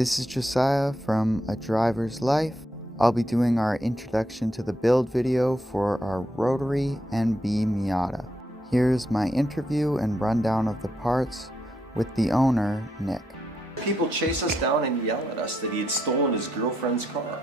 This is Josiah from A Driver's Life. I'll be doing our introduction to the build video for our Rotary Miata. Here's my interview and rundown of the parts with the owner, Nick. People chase us down and yell at us that he had stolen his girlfriend's car.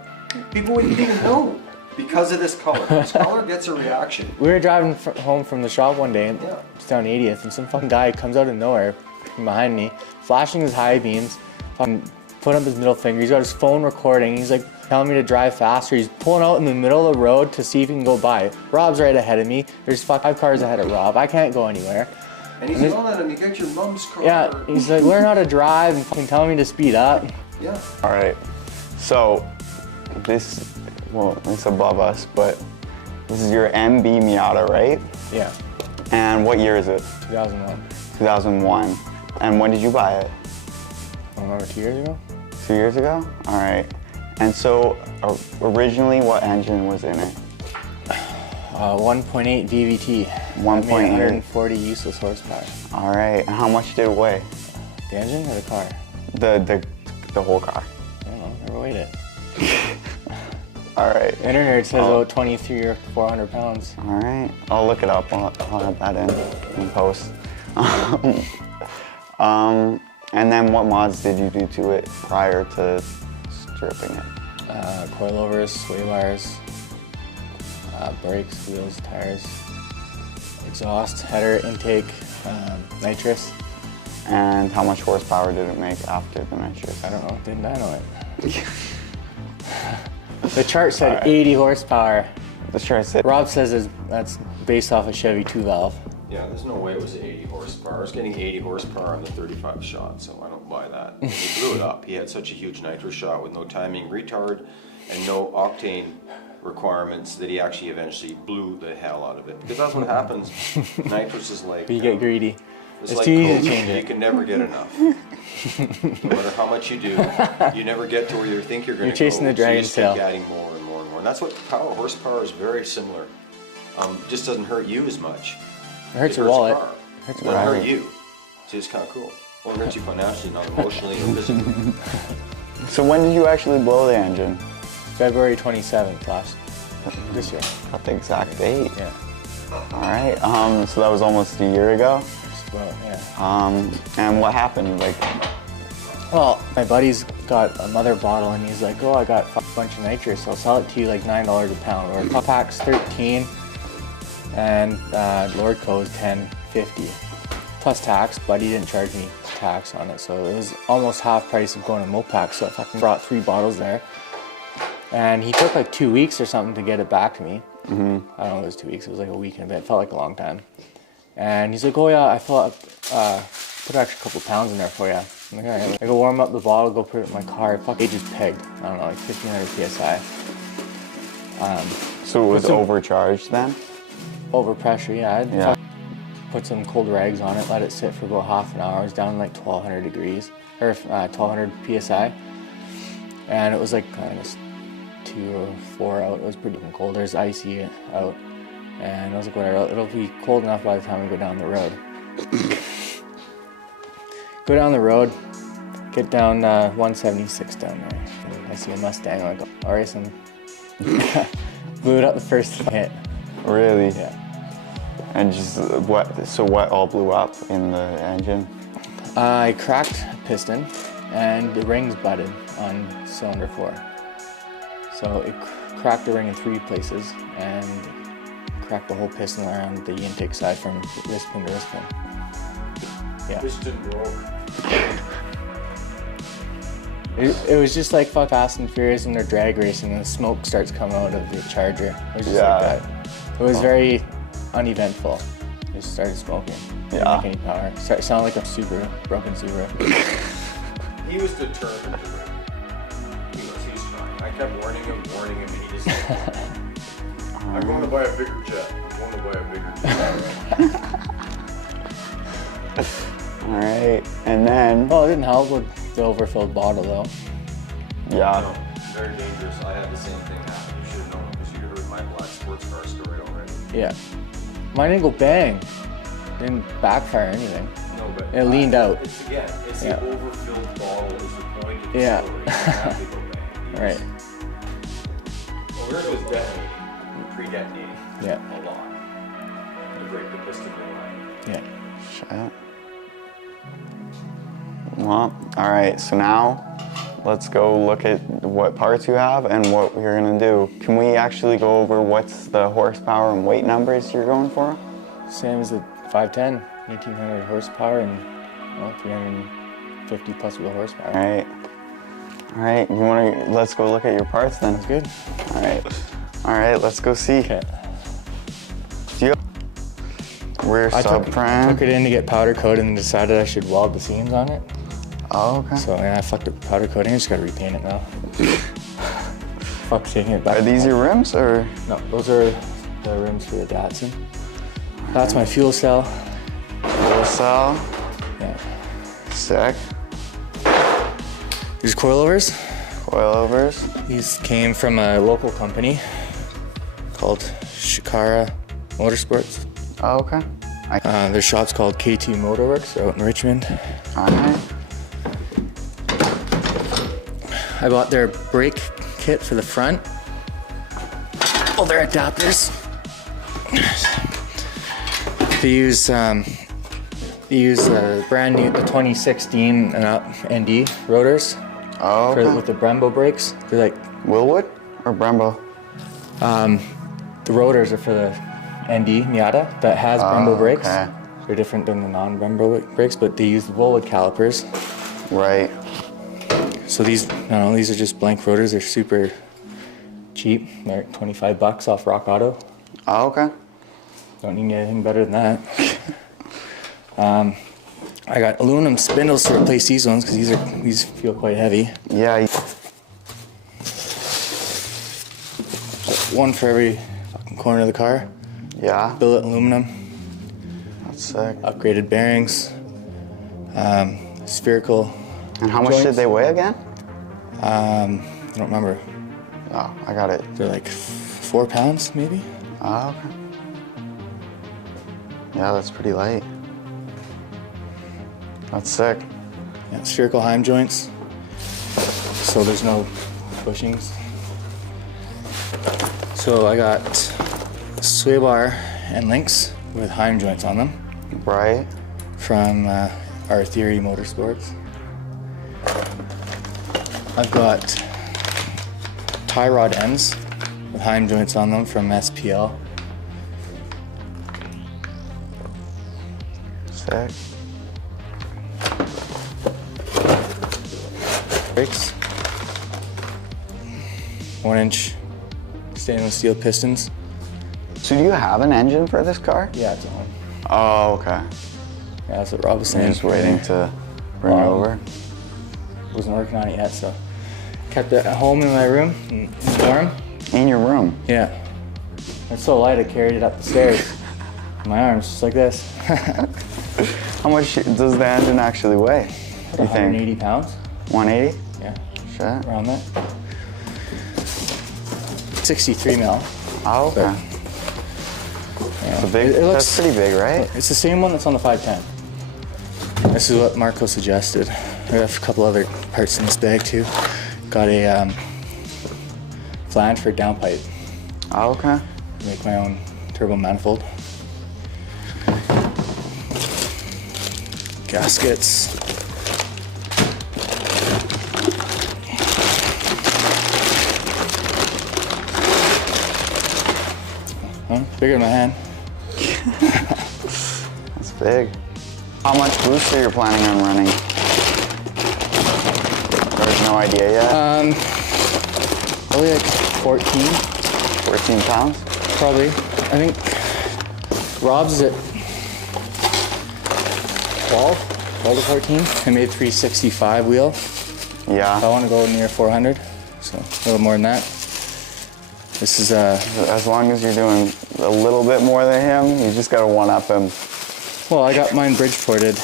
People wouldn't even know because of this color. This color gets a reaction. We were driving home from the shop one day, and it's down 80th, and some fucking guy comes out of nowhere from behind me, flashing his high beams, fucking putting up his middle finger. He's got his phone recording. He's like telling me to drive faster. He's pulling out in the middle of the road to see if he can go by. Rob's right ahead of me. There's 5 cars ahead of Rob. I can't go anywhere. And he's yelling at him, you got your mom's car. Yeah, he's like, learn how to drive and fucking telling me to speed up. Yeah. All right, so this, well, it's above us, but this is your MB Miata, right? Yeah. And what year is it? 2001. 2001. And when did you buy it? I don't remember, 2 years ago? 2 years ago? All right. And so originally, what engine was in it? 1.8 VVT. 1.8. 140 useless horsepower. All right. And how much did it weigh? The engine or the car? The whole car. I don't know, never weighed it. All right. Internet says about 23 or 400 pounds. All right. I'll look it up. I'll add that in post. And then what mods did you do to it prior to stripping it? Coilovers, sway bars, brakes, wheels, tires, exhaust, header, intake, nitrous. And how much horsepower did it make after the nitrous? I don't know, didn't I know it? The chart said 80 horsepower. The chart said. Rob says that's based off a Chevy 2-valve. Yeah, there's no way it was 80 horsepower. I was getting 80 horsepower on the 35 shot, so I don't buy that. He blew it up. He had such a huge nitro shot with no timing retard and no octane requirements that he actually eventually blew the hell out of it. Because that's what happens. Nitrous is like... You get greedy. It's like too easy to change it. You can never get enough. No matter how much you do, you never get to where you think you're going to go. You're chasing the dragon's tail. So you just keep adding more and more and more. And that's what horsepower is very similar. Just doesn't hurt you as much. It hurts your wallet. It doesn't hurt you. So it's kind of cool. Well, it hurts you financially, not emotionally or physically. So when did you actually blow the engine? February 27th this year. Got the exact date. Yeah. All right. So that was almost a year ago. Just about, yeah. And what happened? Like, well, my buddy's got another bottle, and he's like, "Oh, I got a bunch of nitrous. I'll sell it to you like $9 a pound." Or top pack's 13, and Lord Co is 10.50 plus tax. But he didn't charge me tax on it, so it was almost half price of going to Mopac. So I fucking brought 3 bottles there, and he took like 2 weeks or something to get it back to me. I don't know if it was 2 weeks. It was like a week and a bit. It felt like a long time. And he's like, "Oh yeah, I put an extra couple pounds in there for you." I'm like, all right. I go warm up the bottle, go put it in my car. Fuck, it just pegged. I don't know, like 1,500 psi. so it was overcharged then? Overpressure, yeah. Put some cold rags on it, let it sit for about half an hour. It was down to like 1,200 degrees, or 1,200 psi. And it was like kind of 2 or 4 out. It was pretty cold. There's icy out. And I was like, whatever, it'll be cold enough by the time we go down the road. Go down the road, get down 176 down there. And I see a Mustang, I'm like, all right, blew it up the first hit. Really? Yeah. And just what all blew up in the engine? I cracked a piston and the rings butted on cylinder 4. So it cracked the ring in 3 places and cracked the whole piston around the intake side from wrist pin to wrist pin. Yeah. Piston broke. It was just like Fast and Furious when they're drag racing and the smoke starts coming out of the Charger. It was just like that. It was very uneventful. It just started smoking. Didn't make any power. It sounded like a Subaru, broken Subaru. He was determined to win. He's trying. I kept warning him, and he just I'm going to buy a bigger jet. All right, and then... Well, it didn't help with the overfilled bottle, though. Yeah. No, very dangerous. I had the same thing happen. You should have known because you heard my black sports car story already. Yeah. Mine didn't go bang. Didn't backfire or anything. No, but it leaned out. It's again, it's Yeah. the overfilled bottle is the point of the Yeah. story. Exactly the way. Right. Well, yours was detonating, pre-detonating. Yeah. A lot. To break the piston line. Yeah. Shit. Well, all right, so now let's go look at what parts you have and what we're gonna do. Can we actually go over what's the horsepower and weight numbers you're going for? Same as the 510, 1800 horsepower and 350 plus wheel horsepower. All right, let's go look at your parts then. That's good. All right, let's go see. Okay. Do you rear I subpram? took it in to get powder coated and decided I should weld the seams on it. Oh, okay. So yeah, I fucked up powder coating. I just gotta repaint it now. Fuck taking it back. Are these your rims or? No, those are the rims for the Datsun. That's my fuel cell. Fuel cell? Yeah. Sick. These coilovers. Coilovers? These came from a local company called Shikara Motorsports. Oh, okay. Their shop's called KT Motorworks out in Richmond. All right. I bought their brake kit for the front. Oh, their adapters. They use brand new, the 2016 and up ND rotors Oh, okay. with the Brembo brakes. They're like, Willwood or Brembo? the rotors are for the ND Miata that has Brembo brakes. Okay. They're different than the non-Brembo brakes, but they use the Willwood calipers. Right. So these are just blank rotors. They're super cheap. They're $25 off Rock Auto. Oh, okay. Don't need anything better than that. I got aluminum spindles to replace these ones because these feel quite heavy. Yeah. One for every fucking corner of the car. Yeah. Billet aluminum, That's sick. upgraded bearings, spherical. And how much did they weigh again? I don't remember. Oh, I got it. They're like 4 pounds maybe. Oh, okay. Yeah, that's pretty light. That's sick. Yeah, spherical heim joints. So there's no bushings. So I got sway bar and links with heim joints on them Right. from our Theory Motorsports. I've got tie rod ends with heim joints on them from SPL. Sick. Brakes. 1-inch stainless steel pistons. So do you have an engine for this car? Yeah, it's on. Oh, okay. Yeah, that's what Rob was saying. I'm just waiting to bring it over. Wasn't working on it yet, so kept it at home in my room, in the dorm. In your room? Yeah. It's so light I carried it up the stairs. My arms just like this. How much does the engine actually weigh? You think? 180 pounds. 180? Yeah, Shit. around that. 63 mil. Oh, okay. Yeah. It's a big, It looks- that's pretty big, right? It's the same one that's on the 510. This is what Marco suggested. I have a couple other parts in this bag too. Got a flange for downpipe. Oh, okay. Make my own turbo manifold. Gaskets. Huh? Bigger than my hand. That's big. How much booster you're planning on running? There's no idea yet? Probably like 14. 14 pounds? Probably. I think Rob's is at 12 to 14. I made 365 wheel. I Yeah. want to go near 400, so a little more than that. This is As long as you're doing a little bit more than him, you just gotta one-up him. well, I got mine Bridgeported.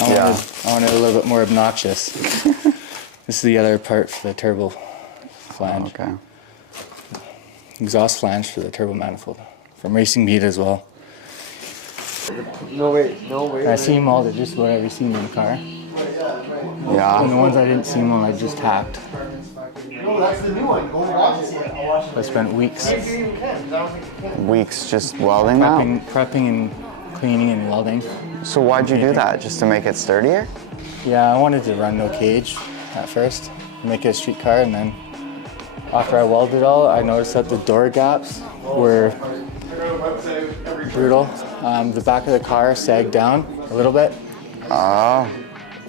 I Yeah. wanted a little bit more obnoxious. This is the other part for the turbo flange. Okay. Exhaust flange for the turbo manifold. From Racing Beat as well. I seam welded just about every seam in the car. Yeah. And the ones I didn't seam weld, I just tacked. I spent weeks Just welding now? prepping and cleaning and welding. So why'd you do that? Just to make it sturdier? Yeah, I wanted to run no cage at first, make it a street car, and then after I welded it all, I noticed that the door gaps were brutal. The back of the car sagged down a little bit. Oh.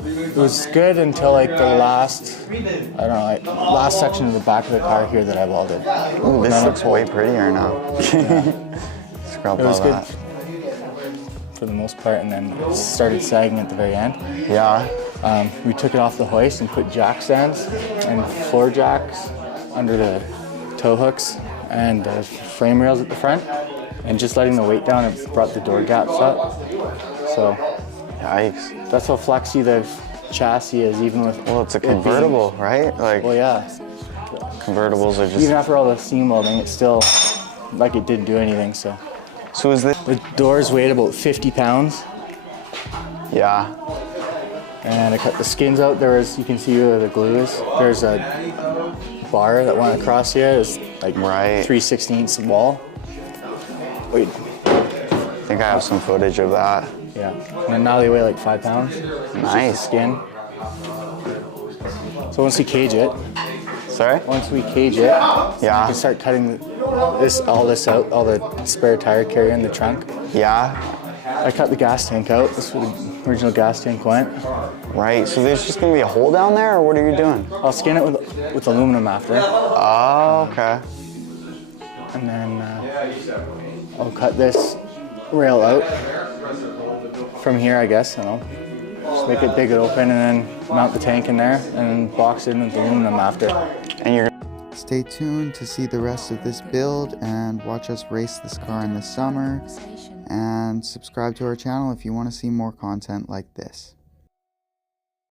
It was good until like the last, last section of the back of the car here that I welded. Ooh, this looks way prettier now. Scrub It was all good that. for the most part, and then it started sagging at the very end. Yeah. We took it off the hoist and put jack stands and floor jacks under the tow hooks and the frame rails at the front, and just letting the weight down, it brought the door gaps up. So Yikes. that's how flexy the chassis is, even with. Well, it's a convertible, right? Like, Well, yeah. convertibles are just. Even after all the seam welding, it's still like it didn't do anything. So So is this? the doors weighed about 50 pounds, Yeah. and I cut the skins out. There was, you can see where the glue is. There's a bar that went across here. It's like Right. 3/16 wall. Wait, I think I have some footage of that. yeah. And then now they weigh like 5 pounds. It's just the Nice. skin. So once we cage it, Sorry? we cage it, I Yeah. can start cutting all this out, all the spare tire carrier in the trunk. Yeah. I cut the gas tank out. That's where the original gas tank went. Right. So there's just gonna be a hole down there, or what are you doing? I'll skin it with aluminum after, Oh, okay. and then I'll cut this rail out from here, I guess. I don't know. Just make it, dig it open, and then mount the tank in there, and then box it in with aluminum after. And you're. Stay tuned to see the rest of this build and watch us race this car in the summer. And subscribe to our channel if you want to see more content like this.